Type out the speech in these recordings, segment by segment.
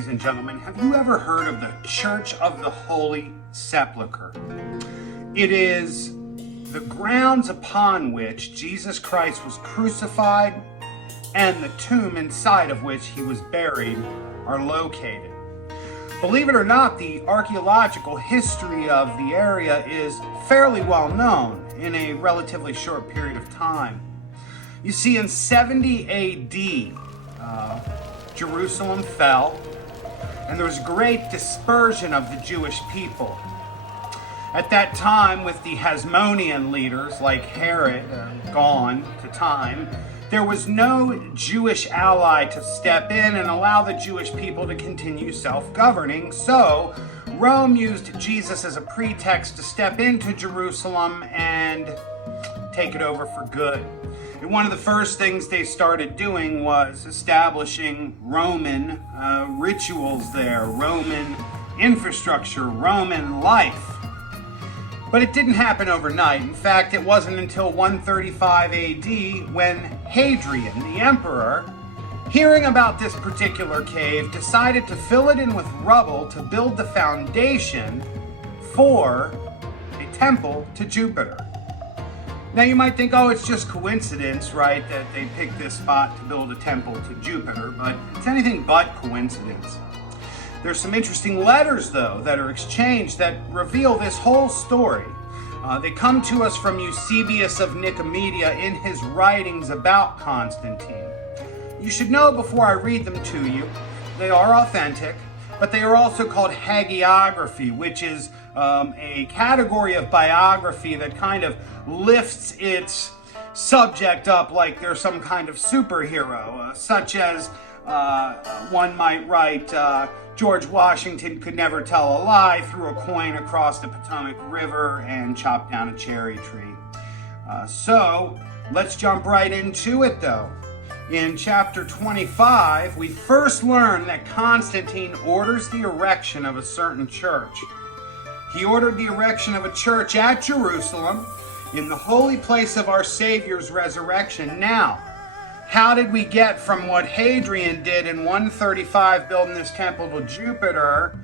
ladies and gentlemen, have you ever heard of the Church of the Holy Sepulchre? It is the grounds upon which Jesus Christ was crucified and the tomb inside of which he was buried are located. Believe it or not, the archaeological history of the area is fairly well known in a relatively short period of time. You see, in 70 AD, Jerusalem fell, and there was great dispersion of the Jewish people. At that time, with the Hasmonean leaders like Herod gone to time, there was no Jewish ally to step in and allow the Jewish people to continue self-governing. So Rome used Jesus as a pretext to step into Jerusalem and take it over for good. And one of the first things they started doing was establishing Roman rituals there, Roman infrastructure, Roman life. But it didn't happen overnight. In fact, it wasn't until 135 AD when Hadrian, the emperor, hearing about this particular cave, decided to fill it in with rubble to build the foundation for a temple to Jupiter. Now you might think, oh, it's just coincidence, right, that they picked this spot to build a temple to Jupiter, but it's anything but coincidence. There's some interesting letters, though, that are exchanged that reveal this whole story. They come to us from Eusebius of Nicomedia in his writings about Constantine. You should know before I read them to you, they are authentic, but they are also called hagiography, which is a category of biography that kind of lifts its subject up like they're some kind of superhero, such as one might write, George Washington could never tell a lie, threw a coin across the Potomac River and chopped down a cherry tree. So let's jump right into it, though. In chapter 25, we first learn that Constantine orders the erection of a certain church. He ordered the erection of a church at Jerusalem in the holy place of our Savior's resurrection. Now, how did we get from what Hadrian did in 135, building this temple to Jupiter,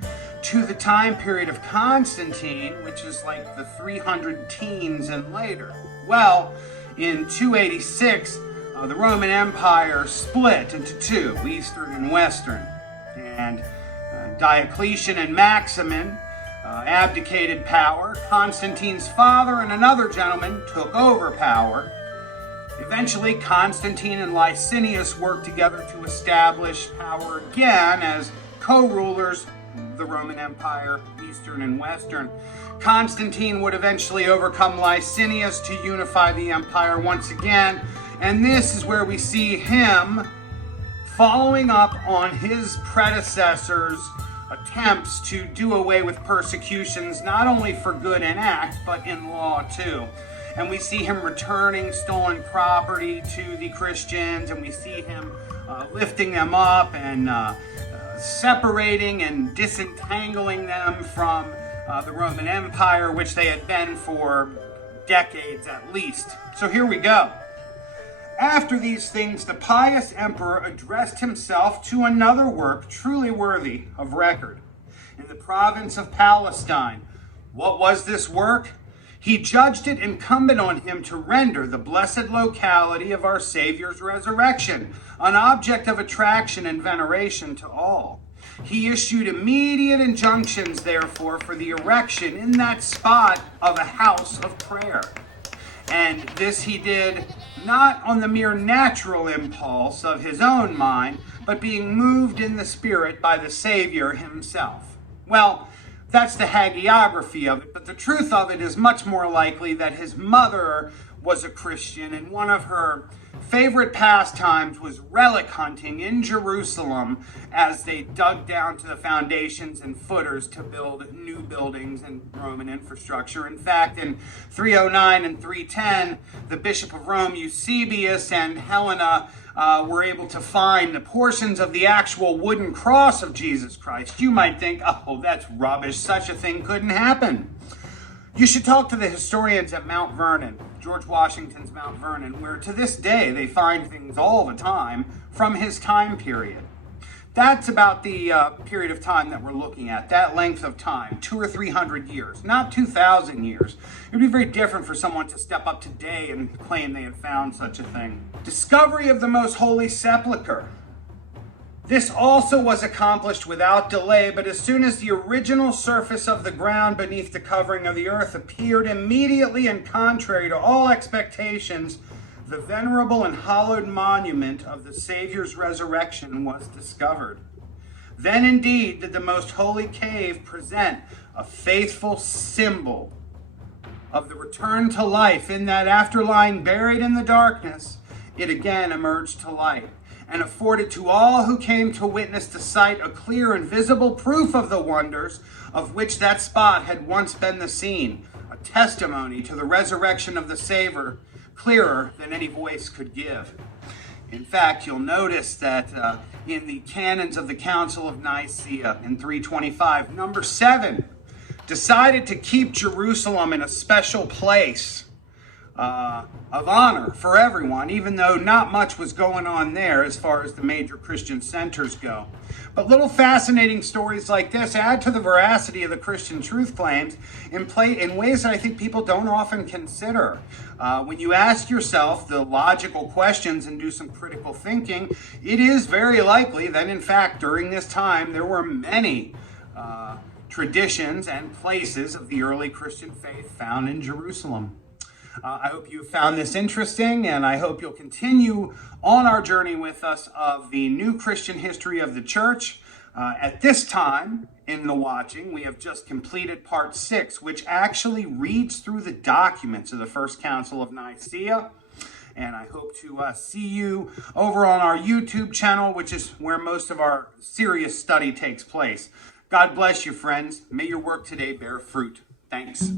to the time period of Constantine, which is like the 300 teens and later? Well, in 286, the Roman Empire split into two, Eastern and Western. And Diocletian and Maximin abdicated power. Constantine's father and another gentleman took over power. Eventually, Constantine and Licinius worked together to establish power again as co-rulers of the Roman Empire, Eastern and Western. Constantine would eventually overcome Licinius to unify the empire once again, and this is where we see him following up on his predecessors' attempts to do away with persecutions, not only for good in act, but in law too. And we see him returning stolen property to the Christians, and we see him lifting them up and separating and disentangling them from the Roman Empire, which they had been for decades at least. So here we go. After these things, the pious emperor addressed himself to another work truly worthy of record. In the province of Palestine, what was this work? He judged it incumbent on him to render the blessed locality of our Savior's resurrection an object of attraction and veneration to all. He issued immediate injunctions, therefore, for the erection in that spot of a house of prayer. And this he did not on the mere natural impulse of his own mind, but being moved in the Spirit by the Savior himself. Well, that's the hagiography of it, but the truth of it is much more likely that his mother was a Christian, and one of her favorite pastimes was relic hunting in Jerusalem as they dug down to the foundations and footers to build new buildings and Roman infrastructure. In fact, in 309 and 310, the Bishop of Rome, Eusebius, and Helena were able to find the portions of the actual wooden cross of Jesus Christ. You might think, oh, that's rubbish. Such a thing couldn't happen. You should talk to the historians at Mount Vernon, George Washington's Mount Vernon, where to this day they find things all the time from his time period. That's about the period of time that we're looking at, that length of time, 200 or 300 years, not 2,000 years. It would be very different for someone to step up today and claim they had found such a thing. Discovery of the most holy sepulchre. This also was accomplished without delay, but as soon as the original surface of the ground beneath the covering of the earth appeared, immediately and contrary to all expectations, the venerable and hallowed monument of the Savior's resurrection was discovered. Then indeed did the most holy cave present a faithful symbol of the return to life, in that after lying buried in the darkness, it again emerged to light, and afforded to all who came to witness the sight a clear and visible proof of the wonders of which that spot had once been the scene, a testimony to the resurrection of the Savior, clearer than any voice could give. In fact, you'll notice that in the canons of the Council of Nicaea in 325, number 7 decided to keep Jerusalem in a special place of honor for everyone, even though not much was going on there as far as the major Christian centers go. But little fascinating stories like this add to the veracity of the Christian truth claims in ways that I think people don't often consider. When you ask yourself the logical questions and do some critical thinking, it is very likely that, in fact, during this time, there were many traditions and places of the early Christian faith found in Jerusalem. I hope you found this interesting, and I hope you'll continue on our journey with us of the new Christian history of the church. At this time in the watching, we have just completed part 6, which actually reads through the documents of the First Council of Nicaea. And I hope to see you over on our YouTube channel, which is where most of our serious study takes place. God bless you, friends. May your work today bear fruit. Thanks.